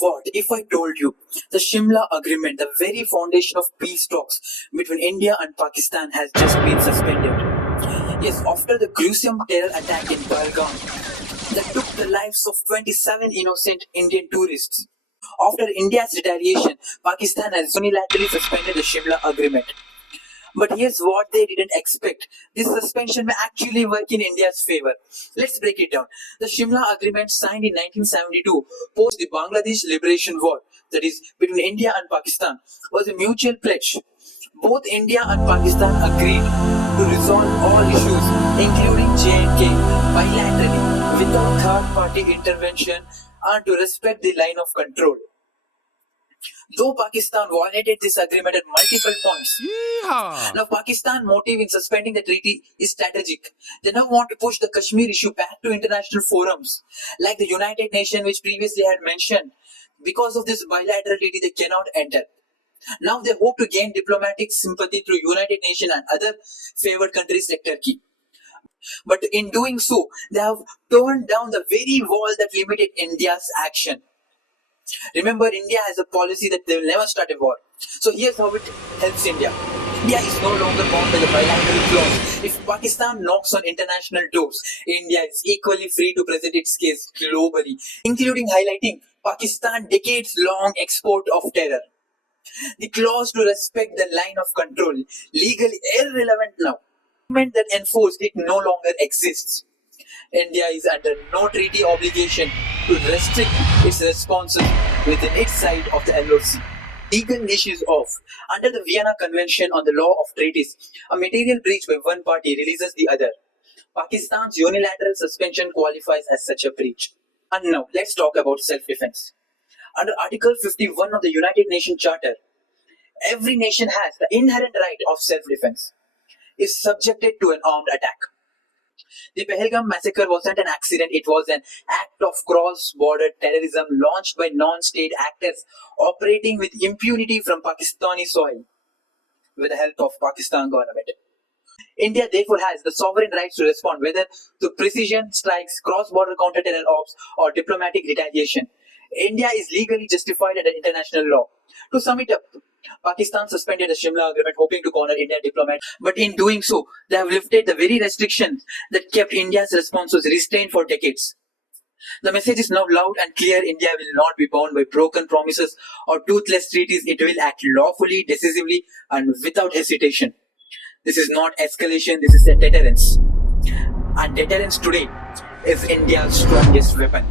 What if I told you the Shimla Agreement, the very foundation of peace talks between India and Pakistan, has just been suspended? Yes, after the gruesome terror attack in Pahalgam that took the lives of 27 innocent Indian tourists. After India's retaliation, Pakistan has unilaterally suspended the Shimla Agreement. But here's what they didn't expect. This suspension may actually work in India's favor. Let's break it down. The Shimla Agreement, signed in 1972 post the Bangladesh Liberation War, that is, between India and Pakistan, was a mutual pledge. Both India and Pakistan agreed to resolve all issues, including J&K, bilaterally, without third-party intervention, and to respect the line of control. Though Pakistan violated this agreement at multiple points. Yeehaw! Now, Pakistan's motive in suspending the treaty is strategic. They now want to push the Kashmir issue back to international forums, like the United Nations, which previously had mentioned. Because of this bilateral treaty, they cannot enter. Now they hope to gain diplomatic sympathy through United Nations and other favored countries like Turkey. But in doing so, they have torn down the very wall that limited India's action. Remember, India has a policy that they will never start a war. So here's how it helps India. India is no longer bound by the bilateral clause. If Pakistan knocks on international doors, India is equally free to present its case globally, including highlighting Pakistan's decades-long export of terror. The clause to respect the line of control, legally irrelevant now. The agreement that enforced it no longer exists. India is under no treaty obligation to restrict its responses within its side of the LOC. Legal issues of under the Vienna Convention on the Law of Treaties, a material breach by one party releases the other. Pakistan's unilateral suspension qualifies as such a breach. And now, let's talk about self-defense. Under Article 51 of the United Nations Charter, every nation has the inherent right of self-defense, is subjected to an armed attack. The Pahalgam massacre wasn't an accident, it was an act of cross-border terrorism launched by non-state actors operating with impunity from Pakistani soil with the help of Pakistan government. India therefore has the sovereign rights to respond whether to precision strikes, cross-border counter-terror ops or diplomatic retaliation. India is legally justified under international law. To sum it up, Pakistan suspended the Shimla Agreement hoping to corner Indian diplomats, but in doing so, they have lifted the very restrictions that kept India's responses restrained for decades. The message is now loud and clear. India will not be bound by broken promises or toothless treaties. It will act lawfully, decisively, and without hesitation. This is not escalation, this is a deterrence. And deterrence today is India's strongest weapon.